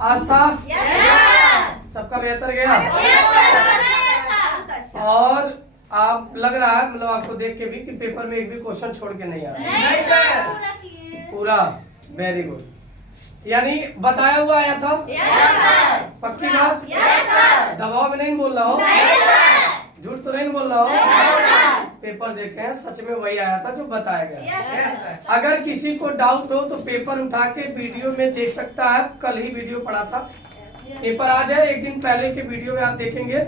आस्था सबका बेहतर गया। और आप लग रहा है मतलब आपको देख के भी कि पेपर में एक भी क्वेश्चन छोड़ के नहीं आया पूरा। वेरी गुड, यानी बताया हुआ आया था। पक्की बात, दबाव में नहीं बोल रहा हूँ, झूठ तो नहीं बोल रहा हूँ। पेपर देखे हैं, सच में वही आया था जो बताया गया। अगर किसी को डाउट हो तो पेपर उठा के वीडियो में देख सकता है। कल ही वीडियो पढ़ा था, पेपर आ जाए एक दिन पहले के वीडियो में आप देखेंगे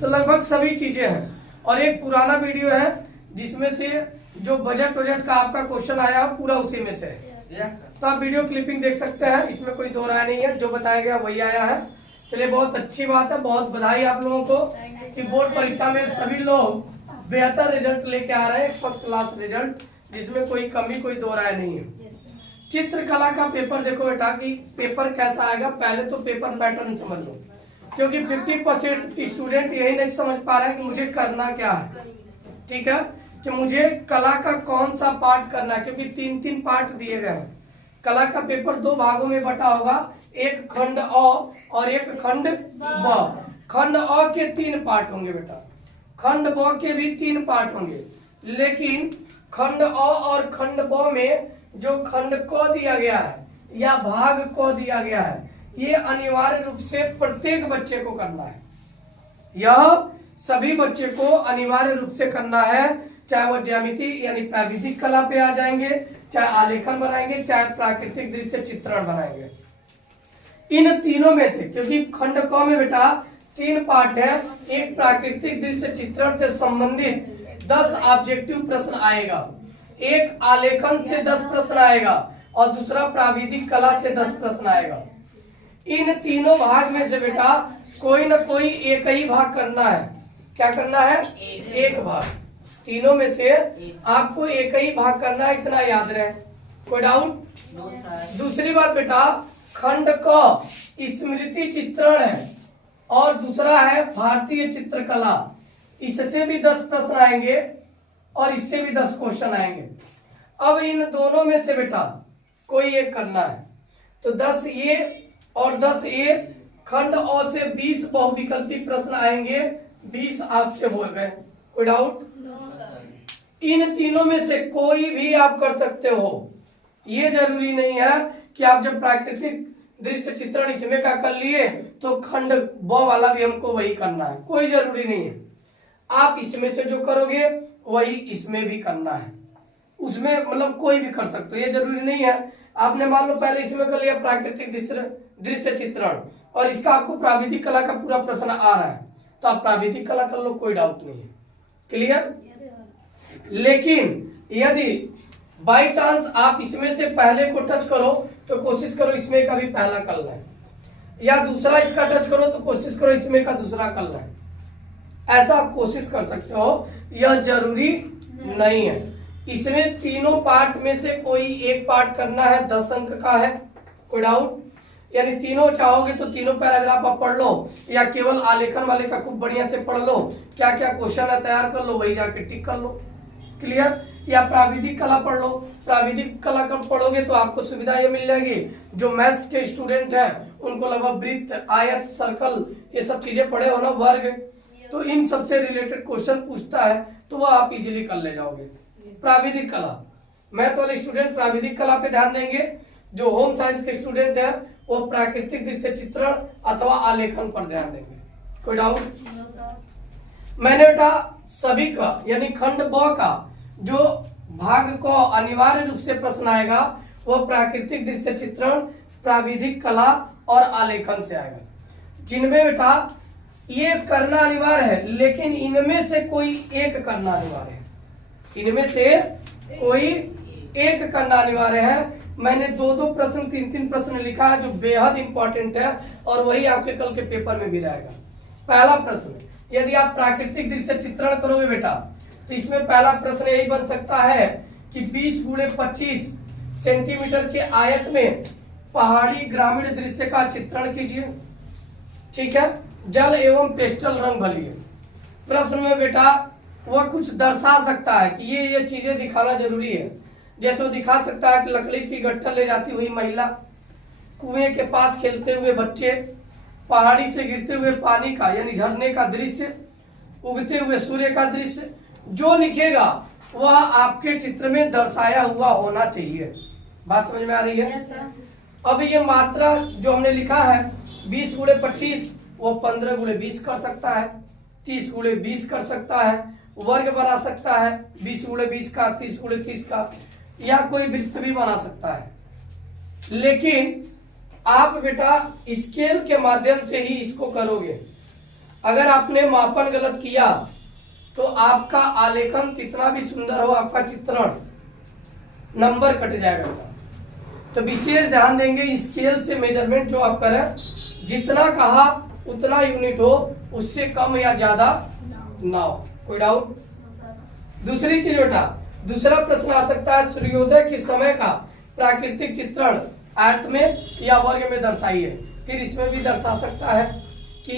तो लगभग सभी चीजें हैं। और एक पुराना वीडियो है जिसमें से जो बजट का आपका क्वेश्चन आया पूरा उसी में से है। तो आप वीडियो क्लिपिंग देख सकते हैं, इसमें कोई दो राय नहीं है, जो बताया गया वही आया है। चलिए बहुत अच्छी बात है, बहुत बधाई आप लोगों को कि बोर्ड परीक्षा में सभी लोग बेहतर रिजल्ट लेके आ रहे हैं, फर्स्ट क्लास रिजल्ट, जिसमें कोई कमी कोई दो राय नहीं है। चित्रकला का पेपर देखो बेटा कि पेपर कैसा आएगा। पहले तो पेपर पैटर्न समझ लो, क्योंकि 50% स्टूडेंट यही नहीं समझ पा रहे हैं कि मुझे करना क्या है। ठीक है, कि मुझे कला का कौन सा पार्ट करना है, क्योंकि 3 पार्ट दिए गए हैं। कला का पेपर 2 भागों में बटा होगा, एक खंड अ और एक खंड ब। खंड अ के 3 पार्ट होंगे बेटा, खंड ब के भी 3 पार्ट होंगे। लेकिन खंड अ और खंड ब में जो खंड क दिया गया है या भाग क दिया गया है, ये अनिवार्य रूप से प्रत्येक बच्चे को करना है। यह सभी बच्चे को अनिवार्य रूप से करना है, चाहे वो ज्यामिति यानी प्राविधिक कला पे आ जाएंगे, चाहे आलेखन बनाएंगे, चाहे प्राकृतिक दृश्य चित्रण बनाएंगे। इन तीनों में से, क्योंकि खंड क में बेटा 3 पार्ट है, एक प्राकृतिक दृश्य चित्रण से संबंधित 10 ऑब्जेक्टिव प्रश्न आएगा, एक आलेखन से 10 प्रश्न आएगा और दूसरा प्राविधिक कला से 10 प्रश्न आएगा। इन तीनों भाग में से बेटा कोई न कोई एक ही भाग करना है। क्या करना है? एक भाग। तीनों में से आपको एक ही भाग करना है, इतना याद रहे। कोई डाउट? दूसरी बात बेटा, खंड क स्मृति चित्रण है और दूसरा है भारतीय चित्रकला। इससे भी 10 प्रश्न आएंगे और इससे भी 10 क्वेश्चन आएंगे। अब इन दोनों में से बेटा कोई एक करना है, तो 10 ये और 10 ये, खंड अ से 20 बहुविकल्पी प्रश्न आएंगे, 20 आपके हो गए। कोई डाउट? इन तीनों में से कोई भी आप कर सकते हो, ये जरूरी नहीं है कि आप जब प्राकृतिक दृश्य चित्रण इसमें का कर लिए तो खंड ब वाला भी हमको वही करना है, कोई जरूरी नहीं है। आप इसमें से जो करोगे वही इसमें भी करना है, उसमें मतलब कोई भी कर सकते हो, ये जरूरी नहीं है। आपने मान लो पहले इसमें कर लिया प्राकृतिक दृश्य चित्रण और इसका आपको प्राविधिक कला का पूरा प्रश्न आ रहा है, तो आप प्राविधिक कला कर लो, कोई डाउट नहीं है। क्लियर? लेकिन यदि बाई चांस आप इसमें से पहले को टच करो तो कोशिश करो इसमें का भी पहला कर लें, या दूसरा इसका टच करो तो कोशिश करो इसमें का दूसरा कर लें। ऐसा आप कोशिश कर सकते हो, यह जरूरी नहीं है। इसमें तीनों पार्ट में से कोई एक पार्ट करना है, 10 अंक का है। कोई डाउट? यानी तीनों चाहोगे तो तीनों पैराग्राफ आप पढ़ लो, या केवल आलेखन वाले का खूब बढ़िया से पढ़ लो, क्या क्या क्वेश्चन है तैयार कर लो, वही जाके टिक कर लो। क्लियर? या प्राविधिक कला पढ़ लो। प्राविधिक कला कर पढ़ोगे तो आपको सुविधा ये मिल जाएगी, जो मैथ्स के स्टूडेंट हैं उनको लगभग वृत्त, आयत, सर्कल ये सब चीजें पढ़े हो ना, वर्ग, तो इन सबसे रिलेटेड क्वेश्चन पूछता है तो वो आप इजीली कर ले जाओगे। प्राविधिक कला, मैथ वाले स्टूडेंट प्राविधिक कला पे ध्यान देंगे, जो होम साइंस के स्टूडेंट है वो प्राकृतिक दृश्य चित्रण अथवा आलेखन पर ध्यान देंगे। कोई डाउट? मैंने बेटा सभी का यानी खंड ब का जो भाग को अनिवार्य रूप से प्रश्न आएगा वो प्राकृतिक दृश्य चित्रण, प्राविधिक कला और आलेखन से आएगा, जिनमें बेटा ये करना अनिवार्य है, लेकिन इनमें से कोई एक करना अनिवार्य है। इनमें से कोई एक करना अनिवार्य है। मैंने 2-2 प्रश्न, 3-3 प्रश्न लिखा है जो बेहद इंपॉर्टेंट है और वही आपके कल के पेपर में भी रहेगा। पहला प्रश्न, यदि आप प्राकृतिक दृश्य चित्रण करोगे बेटा तो इसमें पहला प्रश्न यही बन सकता है कि 20 × 25 सेंटीमीटर के आयत में पहाड़ी ग्रामीण दृश्य का चित्रण कीजिए। ठीक है, जल एवं पेस्टल रंग भरिए। प्रश्न में बेटा वह कुछ दर्शा सकता है कि ये चीजें दिखाना जरूरी है, जैसे वो दिखा सकता है कि लकड़ी की गट्ठर ले जाती हुई महिला, कुएं के पास खेलते हुए बच्चे, पहाड़ी से गिरते हुए पानी का यानी झरने का दृश्य, उगते हुए सूर्य का दृश्य, जो लिखेगा वह आपके चित्र में दर्शाया हुआ होना चाहिए। बात समझ में आ रही है? अब ये मात्रा जो हमने लिखा है 20 गुणे 25 वो 15 गुणे 20 कर सकता है, 30 गुणे 20 कर सकता है, वर्ग बना सकता है 20 गुणे 20 का, 30 गुणे 30 का, या कोई वृत्त भी बना सकता है। लेकिन आप बेटा स्केल के माध्यम से ही इसको करोगे। अगर आपने मापन गलत किया तो आपका आलेखन कितना भी सुंदर हो, आपका चित्रण नंबर कट जाएगा। तो विशेष ध्यान देंगे स्केल से मेजरमेंट जो आप करें, जितना कहा उतना यूनिट हो, उससे कम या ज्यादा ना हो। कोई डाउट? दूसरी चीज बेटा, दूसरा प्रश्न आ सकता है सूर्योदय के समय का प्राकृतिक चित्रण आयत में या वर्ग में दर्शाइए। फिर इसमें भी दर्शा सकता है कि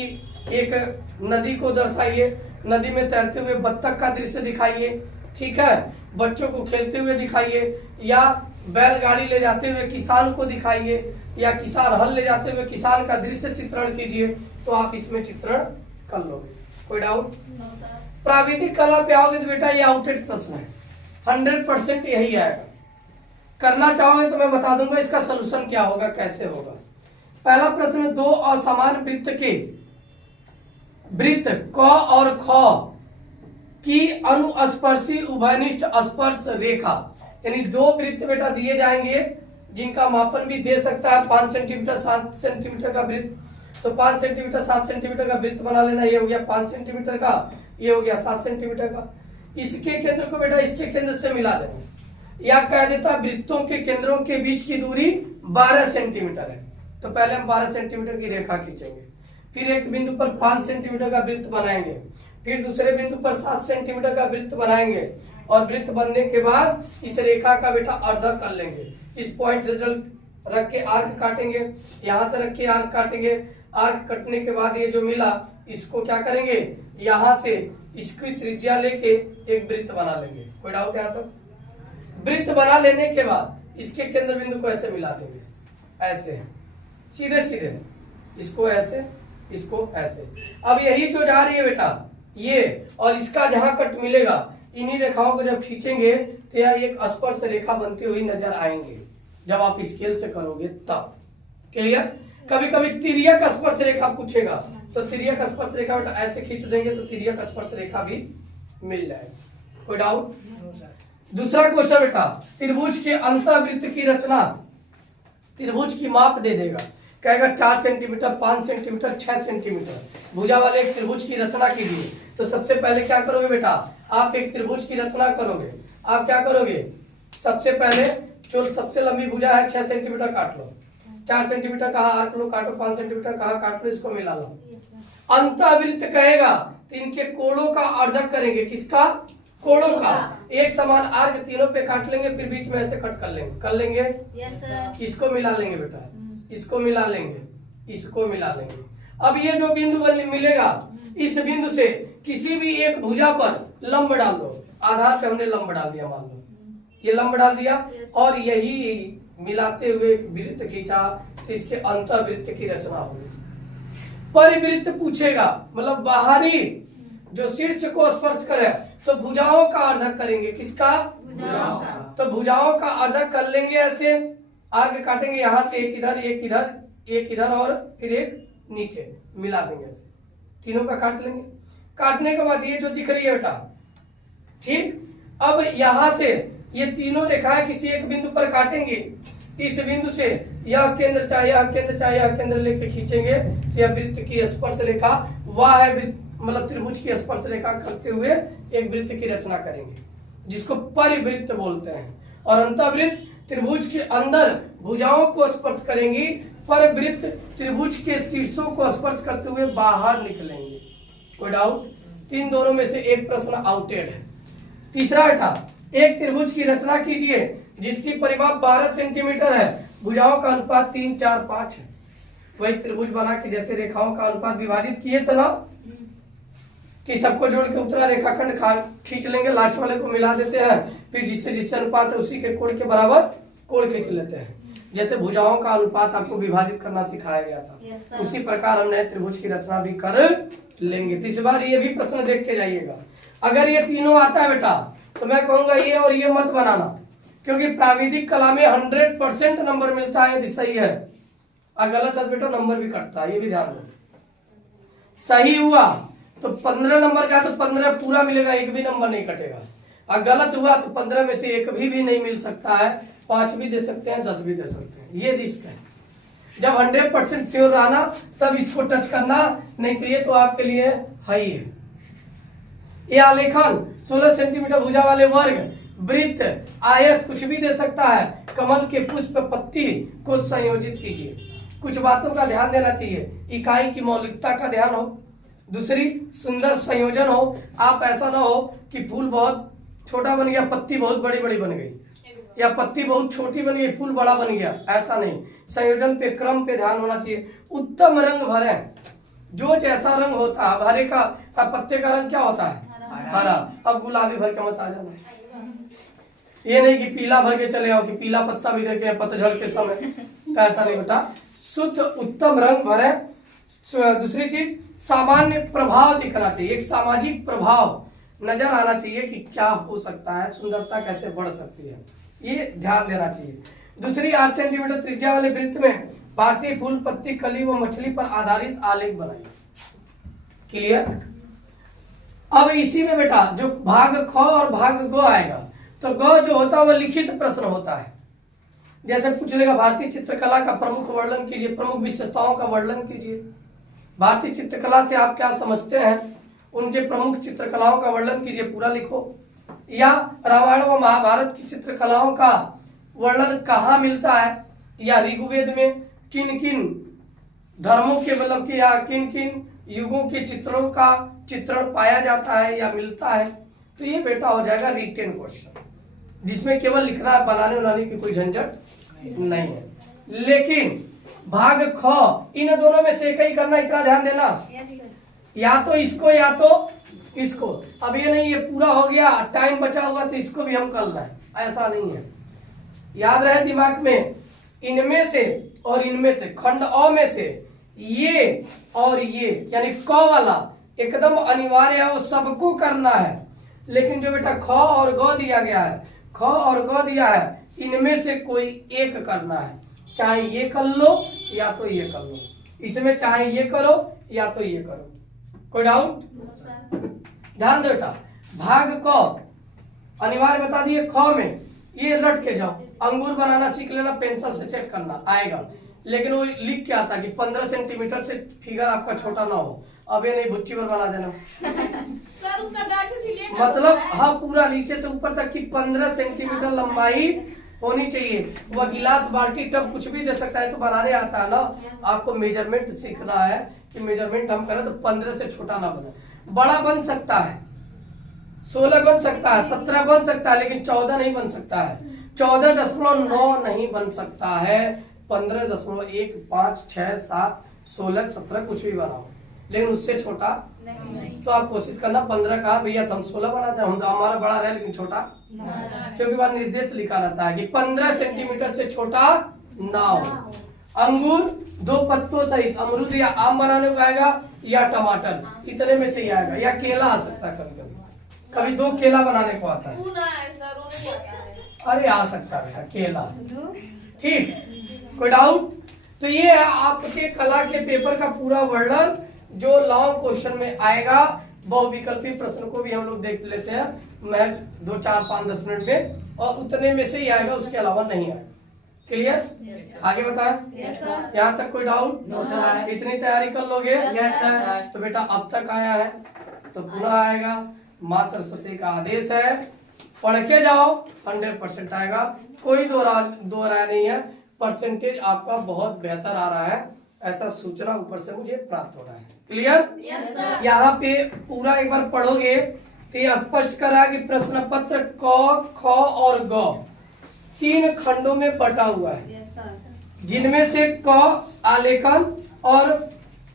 एक नदी को दर्शाइए, नदी में तैरते हुए बत्तख का दृश्य दिखाइए, ठीक है, बच्चों को खेलते हुए दिखाइए, या बैलगाड़ी ले जाते हुए किसान को दिखाइए, या किसान हल ले जाते हुए किसान का दृश्य चित्रण कीजिए, तो आप इसमें चित्रण कर लोगे। कोई डाउट? प्राविधिक कला पे आओगे तो बेटा ये आउटेड प्रश्न है, 100% यही आएगा। करना चाहोगे तो मैं बता दूंगा इसका सलूशन क्या होगा, कैसे होगा। पहला प्रश्न, दो असमान वृत्त के वृत्त क और ख की अनुस्पर्शी उभयनिष्ठ स्पर्श रेखा, यानी दो वृत्त बेटा दिए जाएंगे जिनका मापन भी दे सकता है 5 सेंटीमीटर 7 सेंटीमीटर का वृत्त, तो 5 सेंटीमीटर 7 सेंटीमीटर का वृत्त बना लेना। ये हो गया 5 सेंटीमीटर का, ये हो गया 7 सेंटीमीटर का। इसके केंद्र को बेटा इसके केंद्र से मिला देना, या कह देता वृत्तों के केंद्रों के बीच की दूरी 12 सेंटीमीटर है। तो पहले हम 12 सेंटीमीटर की रेखा खींचेंगे, फिर एक बिंदु पर 5 सेंटीमीटर का वृत्त बनाएंगे, फिर दूसरे बिंदु पर 7 सेंटीमीटर का वृत्त बनाएंगे, और वृत्त बनने के बाद इस रेखा का बेटा अर्धक कर लेंगे। इस पॉइंट से रख के आर्क काटेंगे, यहाँ से रख के आर्क काटेंगे, आर्क कटने के बाद ये जो मिला इसको क्या करेंगे, यहाँ से इसकी त्रिज्या लेके एक वृत्त बना लेंगे। कोई डाउट है यहाँ तक? वृत्त बना लेने के बाद इसके केंद्र बिंदु को ऐसे मिला देंगे, ऐसे सीधे सीधे, इसको ऐसे, इसको ऐसे। अब यही जो जा रही है बेटा ये, और इसका जहां कट मिलेगा, इन्हीं रेखाओं को जब खींचेंगे तो यह एक स्पर्श रेखा बनती हुई नजर आएंगे जब आप स्केल से करोगे तब। क्लियर? कभी कभी तिर्यक स्पर्श रेखा पूछेगा, तो तिर्यक स्पर्श रेखा बेटा ऐसे खींच देंगे तो तिर्यक स्पर्श रेखा भी मिल जाएगी। कोई डाउट? दूसरा क्वेश्चन बेटा, त्रिभुज के अंतःवृत्त की रचना, त्रिभुज की माप दे देगा, कहेगा 4 सेंटीमीटर 5 सेंटीमीटर 6 सेंटीमीटर। भुजा वाले एक त्रिभुज की रचना कीजिए। तो सबसे पहले क्या करोगे बेटा, आप एक त्रिभुज की रचना करोगे। आप क्या करोगे, सबसे पहले जो सबसे लंबी भुजा है 6 सेंटीमीटर काट लो, 4 सेंटीमीटर कहा आर्क लो, काटो, 5 सेंटीमीटर कहा काट लो, इसको मिला लो। अंतःवृत्त कहेगा तो इनके कोणों का अर्धक करेंगे। किसका? कोणों का। एक समान आर्क तीनों पे काट लेंगे, फिर बीच में ऐसे कट कर लेंगे। Yes sir. इसको मिला लेंगे बेटा, इसको मिला लेंगे, इसको मिला लेंगे। अब ये जो बिंदु मिलेगा, इस बिंदु से किसी भी एक भुजा पर लंब डाल दो। आधार पे हमने लंब डाल दिया, मान लो ये लंब डाल दिया, और यही मिलाते हुए वृत्त खींचा तो इसके अंतःवृत्त की रचना होगी। परिवृत्त पूछेगा, मतलब बाहरी जो शीर्ष को स्पर्श करे, तो भुजाओं का अर्धक करेंगे। किसका? भुजाओं का। तो भुजाओं का अर्धक कर लेंगे, ऐसे आर्क काटेंगे, यहाँ से एक इधर एक इधर एक इधर और फिर एक नीचे, मिला देंगे ऐसे, तीनों का काट लेंगे। काटने के बाद ये जो दिख रही है बेटा, ठीक, अब यहाँ से ये तीनों रेखाएं किसी एक बिंदु पर काटेंगे। इस बिंदु से यह केंद्र चाहे यह केंद्र चाहे यह केंद्र लेके खींचेंगे, यह वृत्त की स्पर्श रेखा, वह है मतलब त्रिभुज की स्पर्श रेखा करते हुए एक वृत्त की रचना करेंगे, जिसको परिवृत्त बोलते हैं। और अंतःवृत्त त्रिभुज के अंदर भुजाओं को स्पर्श करेंगी, परिवृत्त त्रिभुज के शीर्षों को स्पर्श करते हुए बाहर निकलेंगे। कोई डाउट? तीन दोनों में से एक प्रश्न आउटेड है। तीसरा बेटा, एक त्रिभुज की रचना कीजिए जिसकी परिमाप 12 सेंटीमीटर है, भुजाओं का अनुपात 3 4 5 है। वही त्रिभुज बना के जैसे रेखाओं का अनुपात विभाजित किए थे ना, कि सबको जोड़ के उतरा रेखाखंड खींच लेंगे, लास्ट वाले को मिला देते हैं, फिर जिससे जिससे अनुपात है उसी के कोण के बराबर कोण खींच लेते हैं। जैसे भुजाओं का अनुपात आपको विभाजित करना सिखाया गया था, उसी प्रकार हम नए त्रिभुज की रचना भी कर लेंगे। तो इस बार ये भी प्रश्न देख के जाइएगा। अगर ये तीनों आता है बेटा तो मैं कहूंगा ये और ये मत बनाना, क्योंकि प्राविधिक कला में 100% नंबर मिलता है यदि सही है, और गलत है बेटा नंबर भी कटता है, ये भी ध्यान दो। सही हुआ तो 15 नंबर का तो 15 पूरा मिलेगा, एक भी नंबर नहीं कटेगा, और गलत हुआ तो 15 में से एक भी नहीं मिल सकता है, 5 भी दे सकते हैं, 10 भी दे सकते हैं, ये रिस्क है। जब 100% श्योर रहना तब इसको टच करना, नहीं तो ये तो आपके लिए है ही है। ये आलेखन 16 सेंटीमीटर भुजा वाले वर्ग, वृत्त, आयत कुछ भी दे सकता है, कमल के पुष्प, पत्ती को संयोजित कीजिए। कुछ बातों का ध्यान देना चाहिए, इकाई की मौलिकता का ध्यान हो, दूसरी सुंदर संयोजन हो। आप ऐसा ना हो कि फूल बहुत छोटा बन गया, पत्ती बहुत बड़ी बड़ी बन गई, या पत्ती बहुत छोटी बन गई, फूल बड़ा बन गया, ऐसा नहीं। संयोजन पे, क्रम पे ध्यान होना चाहिए। उत्तम रंग भरे, जो जैसा रंग होता है, हरे का पत्ते का रंग क्या होता है? हरा। अब गुलाबी भर के मत आ जाना, ये नहीं कि पीला भर के चले आओ कि पीला पत्ता भी देखे पतझड़ के समय, तो ऐसा नहीं बेटा। शुद्ध उत्तम रंग भरे। दूसरी चीज सामान्य प्रभाव दिखना चाहिए, एक सामाजिक प्रभाव नजर आना चाहिए कि क्या हो सकता है, सुंदरता कैसे बढ़ सकती है, ये ध्यान देना चाहिए। दूसरी 8 सेंटीमीटर त्रिज्या वाले वृत्त में भारतीय फूल, पत्ती, कली व मछली पर आधारित आलेख बनाइए। क्लियर? अब इसी में बेटा जो भाग ख और भाग ग आएगा, तो ग जो होता है वह लिखित प्रश्न होता है। जैसे पूछ लेगा भारतीय चित्रकला का प्रमुख वर्णन कीजिए, प्रमुख विशेषताओं का वर्णन कीजिए। भारतीय चित्रकला से आप क्या समझते हैं, उनके प्रमुख चित्रकलाओं का वर्णन कीजिए, पूरा लिखो। या रामायण व महाभारत की चित्रकलाओं का वर्णन कहाँ मिलता है, या ऋग्वेद में किन किन धर्मों के मतलब कि या किन किन युगों के चित्रों का चित्रण पाया जाता है या मिलता है। तो ये बेटा हो जाएगा रिटेन क्वेश्चन, जिसमें केवल लिखना है, बनाने बनाने की कोई झंझट नहीं है। लेकिन भाग ख इन दोनों में से एक ही करना, इतना ध्यान देना, या तो इसको या तो इसको। अब ये नहीं ये पूरा हो गया, टाइम बचा हुआ तो इसको भी हम करना है, ऐसा नहीं है। याद रहे दिमाग में, इनमें से और इनमें से, खंड अ में से ये और ये यानी क वाला एकदम अनिवार्य है, वो सबको करना है। लेकिन जो बेटा ख और ग दिया गया है, ख और ग दिया है, इनमें से कोई एक करना है, चाहे ये कर लो या तो ये कर लो, इसमें चाहे ये करो या तो ये करो। कोई डाउट? ध्यान दो बेटा, भाग क अनिवार्य बता दिए, ख में ये रट के जाओ, अंगूर बनाना सीख लेना, पेंसिल से सेट करना आएगा। लेकिन वो लिख के आता कि 15 सेंटीमीटर से फिगर आपका छोटा ना हो। अब ये नहीं भुच्ची पर बना देना सर उसका डाटा डिलीट मतलब हाँ पूरा नीचे से ऊपर तक की 15 सेंटीमीटर लंबाई होनी चाहिए। वह गिलास, बाल्टी, टब कुछ भी दे सकता है, तो बनाने आता है ना। आपको मेजरमेंट सीखना है कि मेजरमेंट हम करें तो 15 से छोटा ना बने, बड़ा बन सकता है, 16 बन सकता है, 17 बन सकता है, लेकिन 14 नहीं बन सकता है, 14.9 नहीं बन सकता है, 15.1, 5, 6, 7, 16, 17 कुछ भी बनाओ, लेकिन उससे छोटा नहीं। तो आप कोशिश करना 15 कहा भैया तो हम 16 बनाते हैं, हम तो हमारा बड़ा रहे लेकिन छोटा, क्योंकि वहां निर्देश लिखा रहता है कि 15 सेंटीमीटर से छोटा ना हो। अंगूर 2 पत्तों सहित अमरूद या आम बनाने को आएगा, या टमाटर, इतने में से ही आएगा, या केला आ सकता है, कभी कभी 2 केला बनाने को आता है। अरे आ सकता है केला, ठीक, कोई डाउट? तो ये है आपके कला के पेपर का पूरा वर्णन जो लॉन्ग क्वेश्चन में आएगा। बहुविकल्पी प्रश्न को भी हम लोग देख लेते हैं, मैच 2, 4, 5, 10 मिनट में, और उतने में से ही आएगा, उसके अलावा नहीं आएगा। क्लियर? आगे बताएं। यहाँ तक कोई डाउट? इतनी तैयारी कर लोगे? तो बेटा अब तक आया है तो पुनः आएगा। माँ सरस्वती का आदेश है, पढ़ के जाओ, 100% आएगा, कोई दो राय नहीं है। परसेंटेज आपका बहुत बेहतर आ रहा है, ऐसा सूचना ऊपर से मुझे प्राप्त हो रहा है। क्लियर? यस। यहाँ पे पूरा एक बार पढ़ोगे तो ये स्पष्ट करा कि प्रश्न पत्र क, ख और ग 3 खंडों में बटा हुआ है, जिनमें से क आलेखन और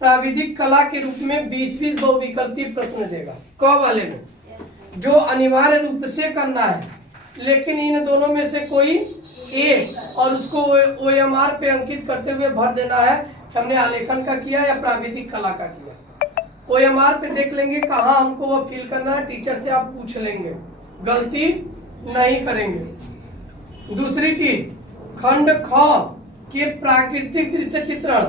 प्राविधिक कला के रूप में 20-20 बहुविकल्पी प्रश्न देगा। क वाले में जो अनिवार्य रूप से करना है, लेकिन इन दोनों में से कोई ए और उसको OMR पे अंकित करते हुए भर देना है कि हमने आलेखन का किया या प्राविधिक कला का किया। OMR पे देख लेंगे कहाँ हमको वो फिल करना है, टीचर से आप पूछ लेंगे, गलती नहीं करेंगे। दूसरी चीज, खंड ख के प्राकृतिक दृश्य चित्रण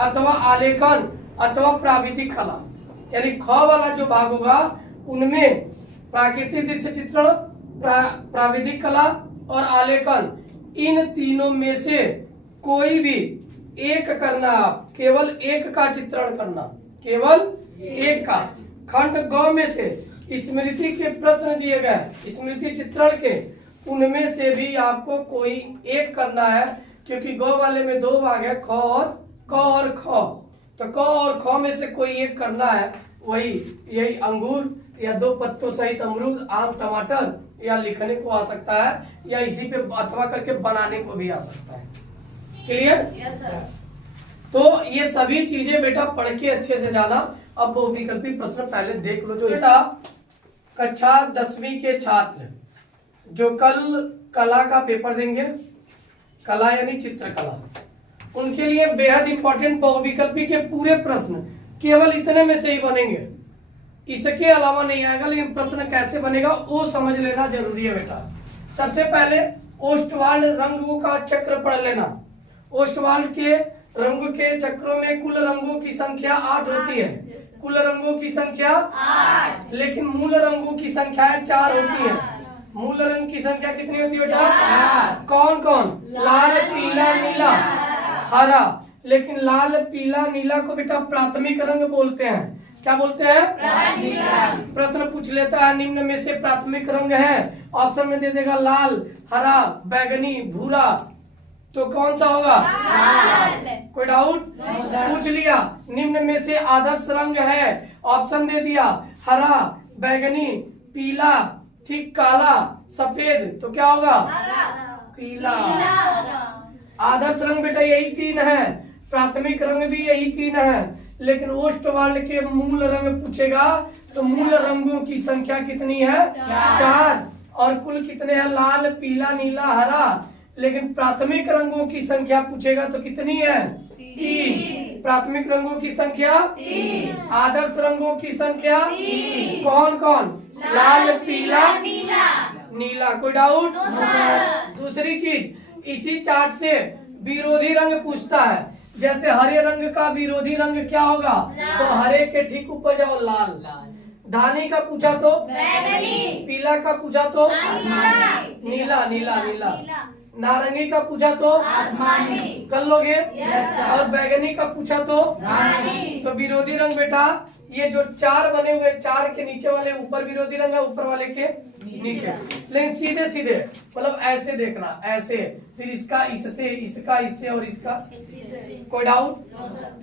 अथवा आलेखन अथवा प्राविधिक कला, यानी ख वाला जो भाग होगा उनमें प्राकृतिक दृश्य चित्रण, प्राविधिक कला और आलेखन, इन तीनों में से कोई भी एक करना, आप केवल एक का चित्रण करना, केवल एक का। खंड ग में से स्मृति के प्रश्न दिए गए, स्मृति चित्रण के, उनमें से भी आपको कोई एक करना है, क्योंकि ग वाले में दो भाग है, ख और क और ख। तो क और ख में से कोई एक करना है, वही यही अंगूर या दो पत्तों सहित अमरूद, आम, टमाटर, या लिखने को आ सकता है या इसी पे अथवा करके बनाने को भी आ सकता है। क्लियर? Yes sir. तो ये सभी चीजें बेटा पढ़ के अच्छे से जाना। अब बहुविकल्पी प्रश्न पहले देख लो। जो बेटा कक्षा 10वीं के छात्र जो कल कला का पेपर देंगे, कला यानी चित्रकला, उनके लिए बेहद इंपॉर्टेंट बहुविकल्पी के पूरे प्रश्न केवल इतने में से ही बनेंगे, इसके अलावा नहीं आएगा। लेकिन प्रश्न कैसे बनेगा वो समझ लेना जरूरी है बेटा। सबसे पहले ओस्टवाल्ड रंगों का चक्र पढ़ लेना। ओस्टवाल्ड के रंग के चक्रों में कुल रंगों की संख्या 8 होती है। कुल रंगों की संख्या 8, लेकिन मूल रंगों की संख्या 4 होती है। मूल रंग की संख्या कितनी होती है बेटा? कौन कौन? लाल, पीला, नीला, हरा। लेकिन लाल, पीला, नीला को बेटा प्राथमिक रंग बोलते हैं। क्या बोलते हैं? प्रश्न पूछ लेता है निम्न में से प्राथमिक रंग है, ऑप्शन में दे देगा लाल, हरा, बैगनी, भूरा, तो कौन सा होगा? लाल। कोई डाउट? पूछ लिया निम्न में से आदर्श रंग है, ऑप्शन दे दिया हरा, बैगनी, पीला, ठीक, काला, सफेद, तो क्या होगा? पीला। आदर्श रंग बेटा यही 3 है, प्राथमिक रंग भी यही 3 है। लेकिन ओस्टवाल्ड के मूल रंग पूछेगा तो मूल रंगों की संख्या कितनी है? 4। और कुल कितने हैं? लाल, पीला, नीला, हरा। लेकिन प्राथमिक रंगों की संख्या पूछेगा तो कितनी है? 3। प्राथमिक रंगों की संख्या 3। आदर्श रंगों की संख्या 3। कौन कौन? लाल, पीला, नीला। कोई डाउट? दूसरी चीज, इसी चार्ट से विरोधी रंग पूछता है। जैसे हरे रंग का विरोधी रंग क्या होगा? तो हरे के ठीक ऊपर जाओ लाल। धानी का पूछा तो बैगनी। पीला का पूछा तो नीला, नीला, नीला। नारंगी का पूछा तो आसमानी। कर लोगे? और बैगनी का पूछा तो धानी। तो विरोधी रंग बेटा ये जो 4 बने हुए, 4 के नीचे वाले ऊपर विरोधी रंग है, ऊपर वाले के नीचे। लेकिन सीधे सीधे मतलब ऐसे देखना, ऐसे, फिर इसका इससे, इसका इससे और इसका। कोई डाउट?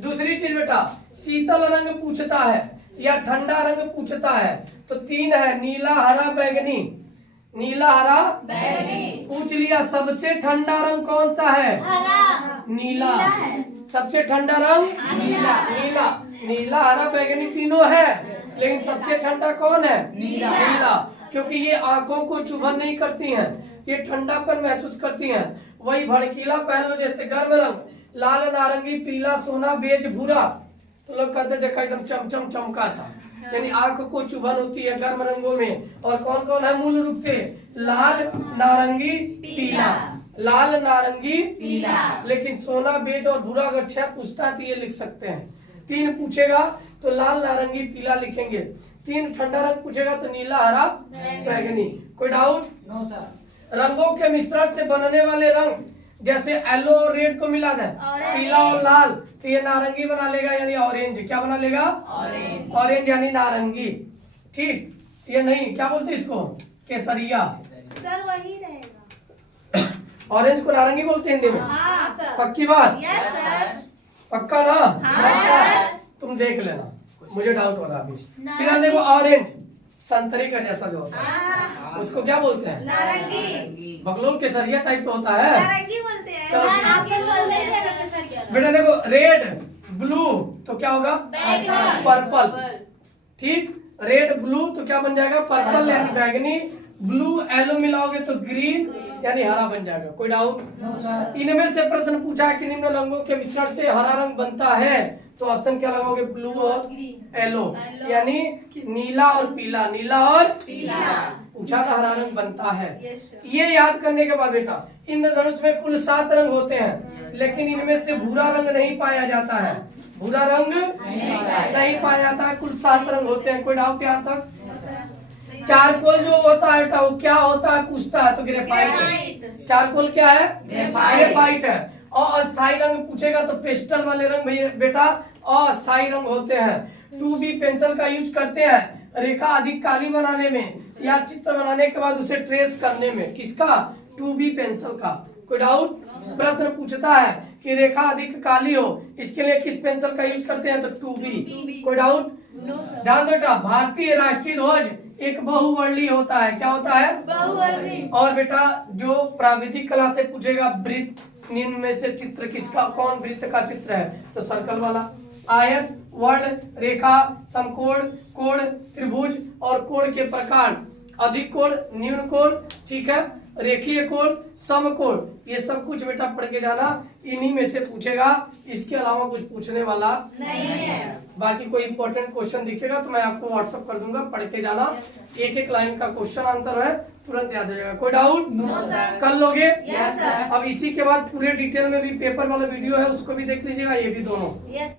दूसरी चीज बेटा, शीतल रंग पूछता है या ठंडा रंग पूछता है तो 3 है, नीला, हरा, बैगनी। नीला, हरा, बैगनी। पूछ लिया सबसे ठंडा रंग कौन सा है? हरा। नीला। सबसे ठंडा रंग नीला। नीला, नीला, हरा, बैगनी तीनों है, लेकिन सबसे ठंडा कौन है? नीला। नीला, क्योंकि ये आंखों को चुभन नहीं करती हैं, ये ठंडापन महसूस करती हैं। वही भड़कीला पहन लो, जैसे गर्म रंग, लाल, नारंगी, पीला, सोना, बेज, भूरा, तो लोग कहते देखा एकदम चमचम चमका था, यानी आंख को चुभन होती है गर्म रंगों में। और कौन कौन है मूल रूप से? लाल, नारंगी, पीला। लाल, नारंगी, पीला। लेकिन सोना, बेज और भूरा अगर 6 पूछता है तो ये लिख सकते हैं। 3 पूछेगा तो लाल, नारंगी, पीला लिखेंगे। 3 ठंडा रंग पूछेगा तो नीला, हरा, बैगनी। कोई डाउट? No sir. रंगों के मिश्रण से बनने वाले रंग, जैसे येलो और रेड को मिला दे, पीला और लाल, तो ये नारंगी बना लेगा यानी ऑरेंज। क्या बना लेगा? ऑरेंज। ऑरेंज यानी नारंगी। ठीक, ये नहीं, क्या बोलते इसको? केसरिया। सर वही रहेगा। ऑरेंज को नारंगी बोलते हैं हिंदी में। हाँ सर। पक्की बात? Yes sir. पक्का ना? हाँ सर। तुम देख लेना, मुझे डाउट हो रहा अभी। फिर देखो ऑरेंज संतरे का जैसा जो होता है उसको क्या बोलते हैं? नारंगी। बगलोल केसरिया टाइप तो होता है। नारंगी बोलते हैं। चलो, नारंगी बोलते हैं। बेटा देखो रेड, ब्लू तो क्या होगा? बैगनी। पर्पल। ठीक, रेड, ब्लू तो क्या बन जाएगा? पर्पल यानी बैगनी। ब्लू येलो मिलाओगे तो ग्रीन यानी हरा बन जाएगा। कोई डाउट? इनमें से प्रश्न पूछा है कि निम्न रंगों के मिश्रण से हरा रंग बनता है, तो ऑप्शन क्या लगाओगे? ब्लू और येलो, यानी नीला और पीला, नीला और पूछा था हरा रंग बनता है। ये याद करने के बाद बेटा इंद्रधनुष में कुल 7 रंग होते हैं, लेकिन इनमें से भूरा रंग नहीं पाया जाता है, भूरा रंग नहीं पाया जाता है, कुल 7 रंग होते हैं। कोई डाउट यहाँ तक? चारकोल जो होता है बेटा वो क्या होता है पूछता है, तो ग्रेफाइट है। चारकोल क्या है? ग्रेफाइट है। और अस्थाई रंग पूछेगा तो पेस्टल वाले रंग भैया बेटा अस्थाई रंग होते हैं। 2B पेंसिल का यूज करते हैं रेखा अधिक काली बनाने में या चित्र बनाने के बाद उसे ट्रेस करने में। किसका? 2B पेंसिल का। कोई डाउट? प्रश्न पूछता है कि रेखा अधिक काली हो, इसके लिए किस पेंसिल का यूज करते हैं, तो 2B। कोई डाउट? ध्यान दो बेटा, भारतीय राष्ट्रीय ध्वज एक बहुवर्णीय होता है। क्या होता है? बहुवर्णीय। और बेटा जो प्राविधिक कला से पूछेगा वृत्त निम्न में से चित्र किसका, कौन वृत्त का चित्र है, तो सर्कल वाला। आयत, वर्ण, रेखा, समकोण, कोण, त्रिभुज और कोण के प्रकार, अधिक कोण, न्यून कोण, ठीक है, रेखीय कोण, समकोण, ये सब कुछ बेटा पढ़ के जाना, इन्हीं में से पूछेगा, इसके अलावा कुछ पूछने वाला नहीं है। बाकी कोई इंपॉर्टेंट क्वेश्चन दिखेगा तो मैं आपको व्हाट्सअप कर दूंगा, पढ़ के जाना। एक एक लाइन का क्वेश्चन आंसर है, तुरंत याद हो जाएगा। कोई डाउट? No sir. कर लोगे? Yes sir. अब इसी के बाद पूरे डिटेल में भी पेपर वाला वीडियो है, उसको भी देख लीजिएगा, ये भी दोनों। यस।